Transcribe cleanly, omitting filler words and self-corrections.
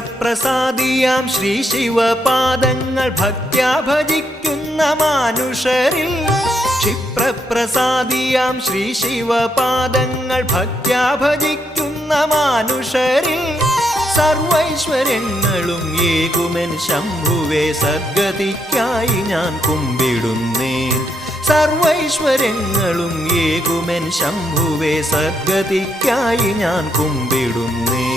ക്ഷിപ്രപ്രസാദിയാം ശ്രീ ശിവപാദങ്ങൾ ഭക്ത്യാ ഭജിക്കുന്ന മാനുഷരിൽ ക്ഷിപ്രപ്രസാദിയാം ശ്രീ ശിവപാദങ്ങൾ ഭക്ത്യാ ഭജിക്കുന്ന മാനുഷരിൽ സർവൈശ്വര്യങ്ങളും ഏകുമെൻ ശംഭുവേ സദ്ഗതിക്കായി ഞാൻ കുമ്പിടുന്നേൻ സർവൈശ്വര്യങ്ങളും ഏകുമെൻ ശംഭുവേ സദ്ഗതിക്കായി ഞാൻ കുമ്പിടുന്നേൻ